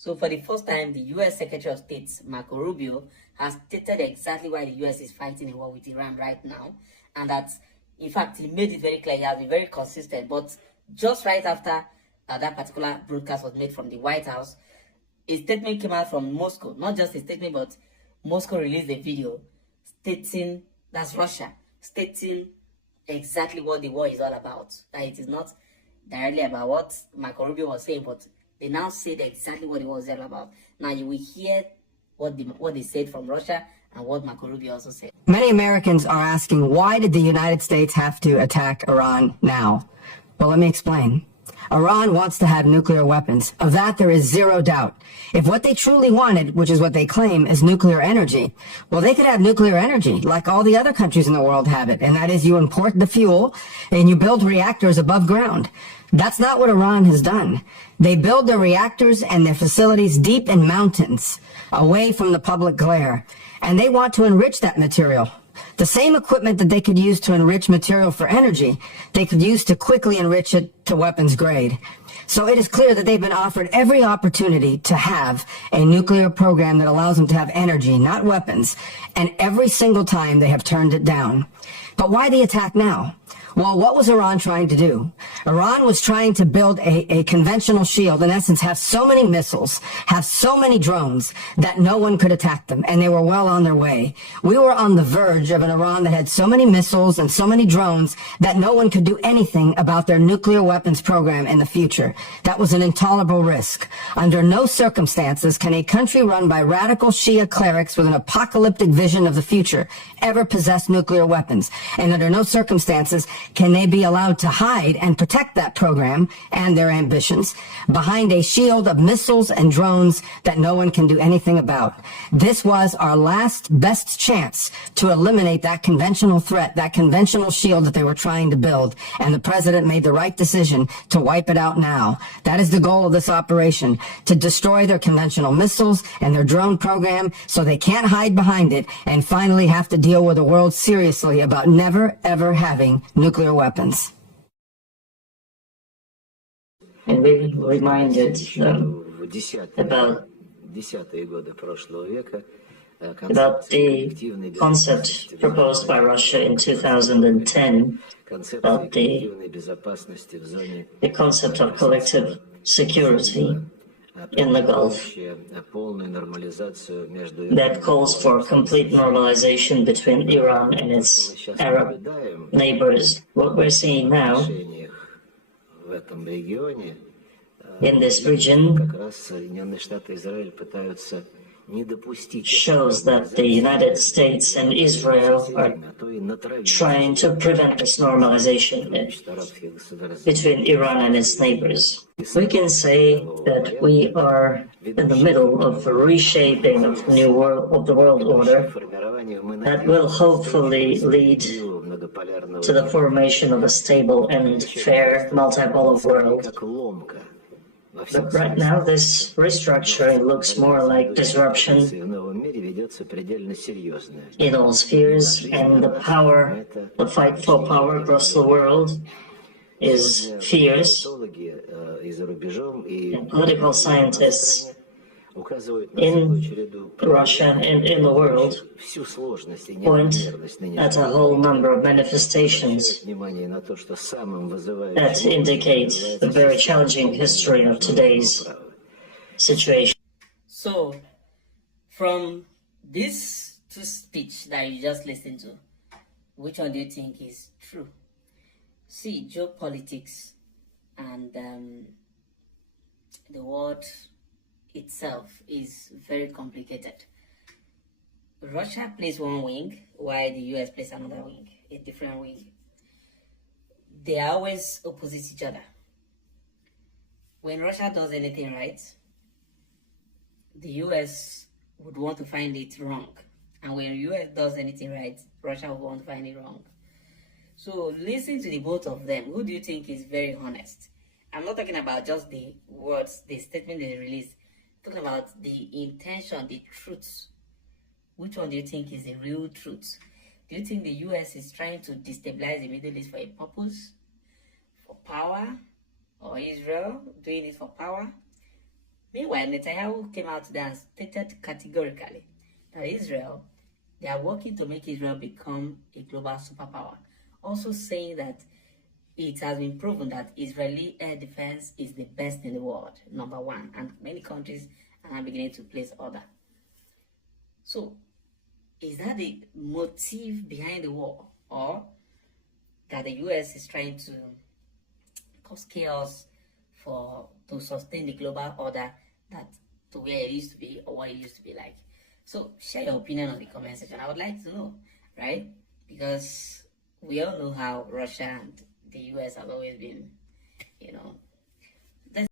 So for the first time, the U.S. Secretary of State, Marco Rubio, has stated exactly why the U.S. is fighting a war with Iran right now. And that, in fact, he made it very clear, he has been very consistent. But just right after that particular broadcast was made from the White House, a statement came out from Moscow. Not just a statement, but Moscow released a video stating, that's Russia, stating exactly what the war is all about. That it is not directly about what Marco Rubio was saying, but they now said exactly what it was all about. Now you will hear what they said from Russia and what Marco Rubio also said. Many Americans are asking, why did the United States have to attack Iran now? Well, let me explain. Iran wants to have nuclear weapons. Of that, there is zero doubt. If what they truly wanted, which is what they claim, is nuclear energy, well, they could have nuclear energy like all the other countries in the world have it. And that is, you import the fuel and you build reactors above ground. That's not what Iran has done. They build their reactors and their facilities deep in mountains, away from the public glare. And they want to enrich that material. The same equipment that they could use to enrich material for energy, they could use to quickly enrich it to weapons grade. So it is clear that they've been offered every opportunity to have a nuclear program that allows them to have energy, not weapons. And every single time they have turned it down. But why the attack now? Well, what was Iran trying to do? Iran was trying to build a conventional shield, in essence, have so many missiles, have so many drones that no one could attack them, and they were well on their way. We were on the verge of an Iran that had so many missiles and so many drones that no one could do anything about their nuclear weapons program in the future. That was an intolerable risk. Under no circumstances can a country run by radical Shia clerics with an apocalyptic vision of the future ever possess nuclear weapons. And under no circumstances can they be allowed to hide and protect that program and their ambitions behind a shield of missiles and drones that no one can do anything about. This was our last best chance to eliminate that conventional threat, that conventional shield that they were trying to build. And the president made the right decision to wipe it out now. That is the goal of this operation, to destroy their conventional missiles and their drone program so they can't hide behind it and finally have to deal with the world seriously about never, ever having nuclear weapons. And we reminded them about the concept proposed by Russia in 2010, about the concept of collective security in the Gulf that calls for complete normalization between Iran and its Arab neighbors. What we're seeing now in this region shows that the United States and Israel are trying to prevent this normalization between Iran and its neighbors. We can say that we are in the middle of a reshaping of the world order that will hopefully lead to the formation of a stable and fair multipolar world. But right now, this restructuring looks more like disruption in all spheres, and the fight for power across the world is fierce. And political scientists in Russia and in the world point at a whole number of manifestations that indicate the very challenging history of today's situation. So, from this speech that you just listened to, which one do you think is true? See, geopolitics and the world itself is very complicated. Russia plays one wing while the US plays another wing, a different wing. They are always opposite each other. When Russia does anything right, the US would want to find it wrong. And when the US does anything right, Russia would want to find it wrong. So listen to the both of them. Who do you think is very honest? I'm not talking about just the words, the statement they released. I'm talking about the intention, the truth. Which one do you think is the real truth? Do you think the US is trying to destabilize the Middle East for a purpose? For power? Or Israel doing it for power? Meanwhile, Netanyahu came out today and stated categorically that Israel, they are working to make Israel become a global superpower. Also saying that it has been proven that Israeli air defense is the best in the world, number one, and many countries are now beginning to place order. So, is that the motive behind the war, or that the US is trying to cause chaos to sustain the global order that to where it used to be or what it used to be like? So share your opinion on the comment section. I would like to know, right? Because we all know how Russia and the US have always been,